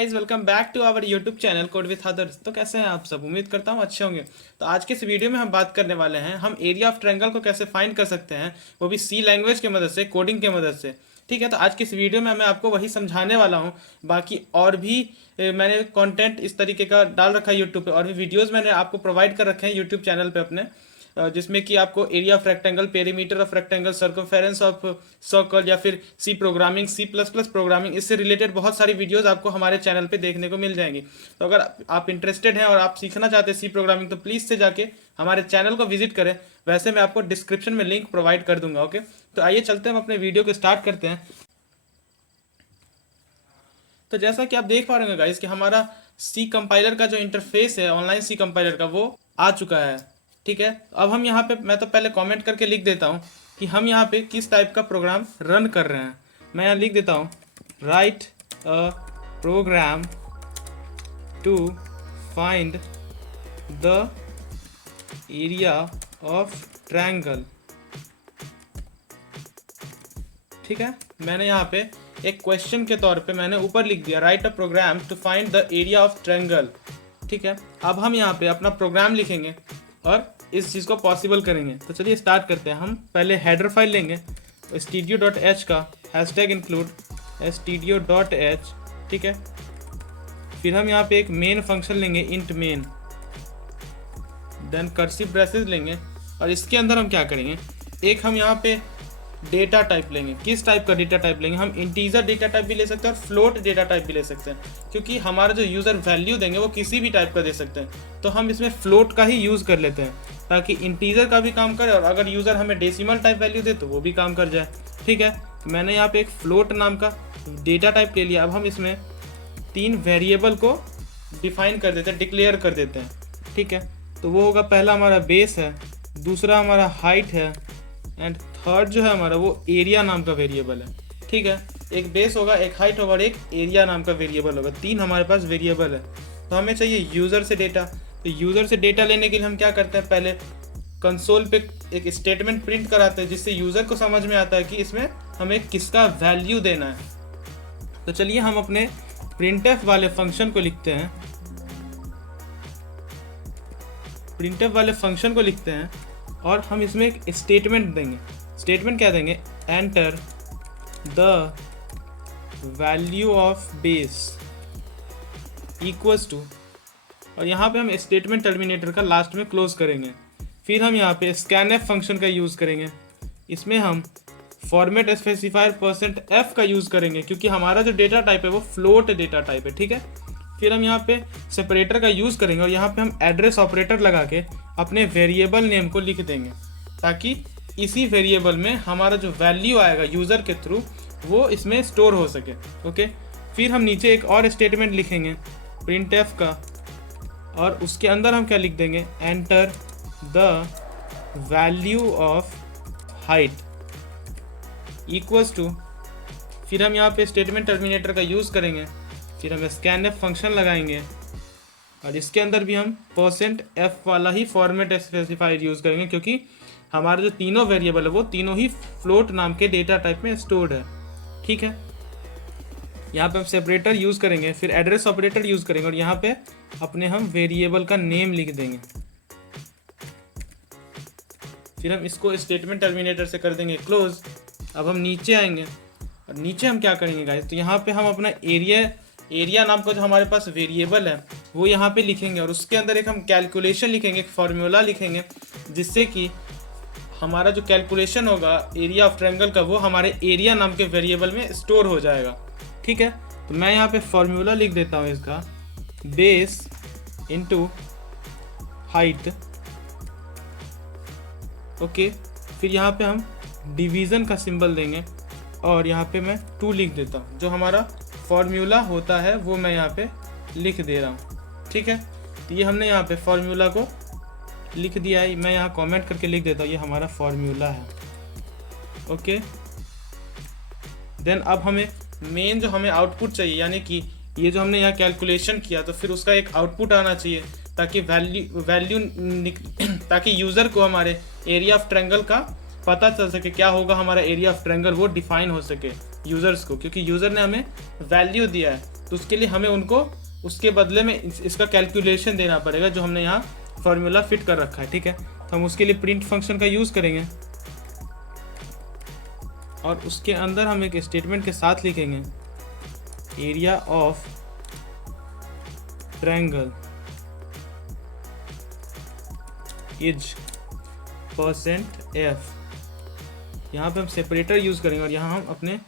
Guys, welcome back to our YouTube channel code with others. तो कैसे हैं आप सब? उम्मीद करता हूँ अच्छे होंगे। तो आज के इस वीडियो में हम बात करने वाले हैं हम एरिया ऑफ ट्रायंगल को कैसे फाइंड कर सकते हैं, वो भी सी लैंग्वेज की मदद से, कोडिंग की मदद से। ठीक है, तो आज की इस वीडियो में मैं आपको वही समझाने वाला हूँ। बाकी और भी मैंने कंटेंट इस तरीके का डाल रखा है यूट्यूब पे, और भी वीडियोज़ मैंने आपको प्रोवाइड कर रखे हैं यूट्यूब चैनल पे अपने, जिसमें कि आपको area of rectangle, perimeter of rectangle, circumference of circle, या फिर C programming, C plus plus programming, इससे रिलेटेड बहुत सारी वीडियोस आपको हमारे चैनल पे देखने को मिल जाएंगी। तो अगर आप इंटरेस्टेड हैं और आप सीखना चाहते हैं सी प्रोग्रामिंग, तो प्लीज़ से जाके हमारे चैनल को विजिट करें। वैसे मैं आपको डिस्क्रिप्शन में लिंक प्रोवाइड कर दूंगा। ओके, तो आइए चलते हैं, हम अपने वीडियो को स्टार्ट करते हैं। तो जैसा कि आप देख पा रहे हैं गाइस कि हमारा सी कंपाइलर का जो इंटरफेस है, ऑनलाइन सी कंपाइलर का, वो आ चुका है। ठीक है, अब हम यहाँ पे, मैं तो पहले कमेंट करके लिख देता हूँ कि हम यहाँ पे किस टाइप का प्रोग्राम रन कर रहे हैं। मैं यहाँ लिख देता हूँ, write a program to find the area of triangle. ठीक है, मैंने यहाँ पे एक क्वेश्चन के तौर पे मैंने ऊपर लिख दिया, write a program to find the area of triangle. ठीक है, अब हम यहाँ पे अपना प्रोग्राम लिखेंगे और इस चीज़ को पॉसिबल करेंगे। तो चलिए स्टार्ट करते हैं। हम पहले हेडर फाइल लेंगे, studio.h का हैशटैग इंक्लूड studio.h। ठीक है, फिर हम यहाँ पे एक मेन फंक्शन लेंगे, int main, then cursive braces लेंगे, और इसके अंदर हम क्या करेंगे, एक हम यहाँ पे डेटा टाइप लेंगे। किस टाइप का डेटा टाइप लेंगे? हम इंटीजर डेटा टाइप भी ले सकते हैं और फ्लोट डेटा टाइप भी ले सकते हैं, क्योंकि हमारा जो यूज़र वैल्यू देंगे वो किसी भी टाइप का दे सकते हैं। तो हम इसमें फ्लोट का ही यूज़ कर लेते हैं, ताकि इंटीजर का भी काम करे और अगर यूज़र हमें डेसिमल टाइप वैल्यू दे तो वो भी काम कर जाए। ठीक है, मैंने यहाँ पे एक फ्लोट नाम का डेटा टाइप ले लिया। अब हम इसमें 3 वेरिएबल को डिफाइन कर देते हैं, डिक्लेयर कर देते हैं। ठीक है, तो वो होगा, पहला हमारा बेस है, दूसरा हमारा हाइट है, एंड थर्ड जो है हमारा वो एरिया नाम का वेरिएबल है। ठीक है, एक बेस होगा, एक हाइट होगा और एक एरिया नाम का वेरिएबल होगा। 3 हमारे पास वेरिएबल है। तो हमें चाहिए यूज़र से डेटा। तो यूज़र से डेटा लेने के लिए हम क्या करते हैं, पहले कंसोल पे एक स्टेटमेंट प्रिंट कराते हैं, जिससे यूज़र को समझ में आता है कि इसमें हमें किसका वैल्यू देना है। तो चलिए हम अपने प्रिंटफ वाले फंक्शन को लिखते हैं, प्रिंटफ वाले फंक्शन को लिखते हैं और हम इसमें एक स्टेटमेंट देंगे। स्टेटमेंट क्या देंगे? Enter the value of base equals to, और यहाँ पे हम स्टेटमेंट टर्मिनेटर का लास्ट में क्लोज करेंगे। फिर हम यहाँ पे स्कैनएफ फंक्शन का यूज़ करेंगे। इसमें हम फॉर्मेट स्पेसिफायर %f का यूज़ करेंगे, क्योंकि हमारा जो डेटा टाइप है वो फ्लोट डेटा टाइप है। ठीक है, फिर हम यहाँ पे सेपरेटर का यूज़ करेंगे और यहाँ पे हम एड्रेस ऑपरेटर लगा के अपने वेरिएबल नेम को लिख देंगे, ताकि इसी वेरिएबल में हमारा जो वैल्यू आएगा यूज़र के थ्रू वो इसमें स्टोर हो सके। ओके, फिर हम नीचे एक और स्टेटमेंट लिखेंगे प्रिंटफ का, और उसके अंदर हम क्या लिख देंगे, enter the value of height equals to, फिर हम यहाँ पे स्टेटमेंट टर्मिनेटर का यूज़ करेंगे, फिर हम स्कैनएफ फंक्शन लगाएंगे और इसके अंदर भी हम %f वाला ही फॉर्मेट स्पेसिफायर यूज़ करेंगे, क्योंकि हमारे जो तीनों वेरिएबल है वो तीनों ही फ्लोट नाम के डेटा टाइप में स्टोर्ड है। ठीक है, यहाँ पे हम सेपरेटर यूज़ करेंगे, फिर एड्रेस ऑपरेटर यूज़ करेंगे और यहाँ पे अपने हम वेरिएबल का नेम लिख देंगे। फिर हम इसको स्टेटमेंट टर्मिनेटर से कर देंगे क्लोज। अब हम नीचे आएंगे और नीचे हम क्या करेंगे गाइस, तो यहाँ पे हम अपना एरिया नाम का जो हमारे पास वेरिएबल है वो यहाँ पे लिखेंगे, और उसके अंदर एक हम कैलकुलेशन लिखेंगे, एक फार्मूला लिखेंगे, जिससे कि हमारा जो कैलकुलेशन होगा एरिया ऑफ ट्रायंगल का वो हमारे एरिया नाम के वेरिएबल में स्टोर हो जाएगा। ठीक है, तो मैं यहाँ पे फार्मूला लिख देता हूँ इसका, बेस इंटू हाइट। ओके, फिर यहाँ पे हम डिवीज़न का सिंबल देंगे और यहाँ पे मैं 2 लिख देता हूँ। जो हमारा फार्मूला होता है वो मैं यहाँ पे लिख दे रहा हूँ। ठीक है, तो ये हमने यहाँ पे फार्मूला को लिख दिया है। मैं यहाँ कमेंट करके लिख देता हूँ, ये हमारा फार्मूला है। ओके, देन अब हमें मेन जो हमें आउटपुट चाहिए, यानी कि ये जो हमने यहाँ कैलकुलेशन किया, तो फिर उसका एक आउटपुट आना चाहिए, ताकि वैल्यू ताकि यूज़र को हमारे एरिया ऑफ ट्रायंगल का पता चल सके, क्या होगा हमारा एरिया ऑफ ट्रायंगल वो डिफाइन हो सके यूज़र्स को, क्योंकि यूज़र ने हमें वैल्यू दिया है। तो उसके लिए हमें उनको उसके बदले में इसका कैलकुलेशन देना पड़ेगा जो हमने यहाँ फॉर्मूला फिट कर रखा है। ठीक है, तो हम उसके लिए प्रिंट फंक्शन का यूज़ करेंगे और उसके अंदर हम एक स्टेटमेंट के साथ लिखेंगे area of triangle is %f। यहाँ पे हम सेपरेटर यूज़ करेंगे और यहाँ हम अपने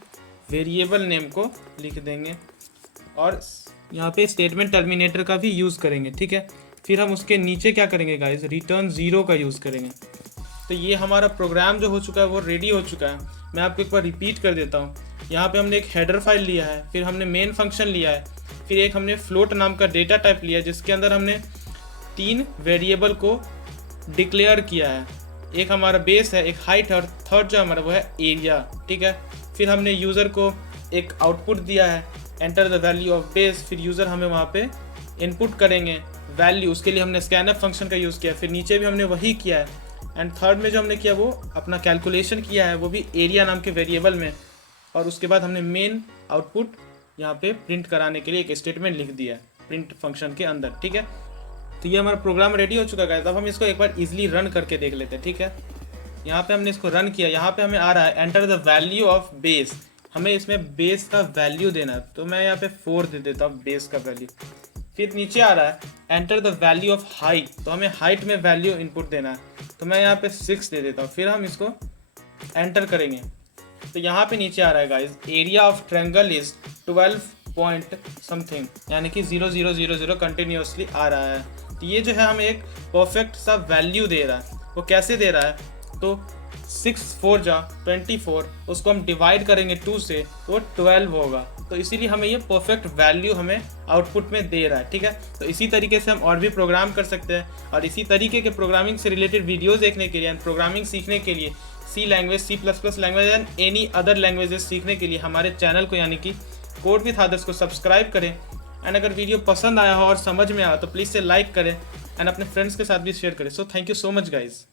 वेरिएबल नेम को लिख देंगे और यहाँ पे स्टेटमेंट टर्मिनेटर का भी यूज़ करेंगे। ठीक है, फिर हम उसके नीचे क्या करेंगे गाइस, रिटर्न 0 का यूज़ करेंगे। तो ये हमारा प्रोग्राम जो हो चुका है वो रेडी हो चुका है। मैं आपको एक बार रिपीट कर देता हूँ। यहाँ पे हमने एक हेडर फाइल लिया है, फिर हमने मेन फंक्शन लिया है, फिर एक हमने फ्लोट नाम का डेटा टाइप लिया है जिसके अंदर हमने 3 वेरिएबल को डिक्लेयर किया है। एक हमारा बेस है, एक हाइट है और थर्ड जो हमारा वो है एरिया। ठीक है, फिर हमने यूज़र को एक आउटपुट दिया है enter the value of base. फिर यूज़र हमें वहाँ पे इनपुट करेंगे वैल्यू, उसके लिए हमने स्कैनअप फंक्शन का यूज़ किया। फिर नीचे भी हमने वही किया है एंड थर्ड में जो हमने किया वो अपना कैलकुलेशन किया है, वो भी एरिया नाम के वेरिएबल में। और उसके बाद हमने मेन आउटपुट यहाँ पे प्रिंट कराने के लिए एक स्टेटमेंट लिख दिया है प्रिंट फंक्शन के अंदर। ठीक है, तो ये हमारा प्रोग्राम रेडी हो चुका है। तब हम इसको एक बार इजीली रन करके देख लेते हैं। ठीक है, यहाँ पे हमने इसको रन किया, यहाँ पे हमें आ रहा है enter the value of base. हमें इसमें बेस का वैल्यू देना है, तो मैं यहाँ पे 4 दे देता हूँ बेस का वैल्यू। फिर नीचे आ रहा है enter the value of height, तो हमें हाइट में वैल्यू इनपुट देना है, तो मैं यहाँ पे 6 दे देता हूँ। फिर हम इसको एंटर करेंगे तो यहाँ पे नीचे आ रहा है guys area of triangle is 12 point something, यानी कि 0000 कंटिन्यूसली आ रहा है। तो ये जो है हमें एक परफेक्ट सा वैल्यू दे रहा है। वो कैसे दे रहा है, तो 6 4 जा 24, उसको हम डिवाइड करेंगे 2 से तो 12 होगा। तो इसीलिए हमें ये परफेक्ट वैल्यू हमें आउटपुट में दे रहा है। ठीक है, तो इसी तरीके से हम और भी प्रोग्राम कर सकते हैं और इसी तरीके के प्रोग्रामिंग से रिलेटेड वीडियोस देखने के लिए एंड प्रोग्रामिंग सीखने के लिए C language, C++ language and any other languages सीखने के लिए हमारे चैनल को यानी कि कोड विद अदर्स को सब्सक्राइब करें। एंड अगर वीडियो पसंद आया हो और समझ में आया तो प्लीज़ से लाइक करें एंड अपने फ्रेंड्स के साथ भी शेयर करें। So thank you so much guys.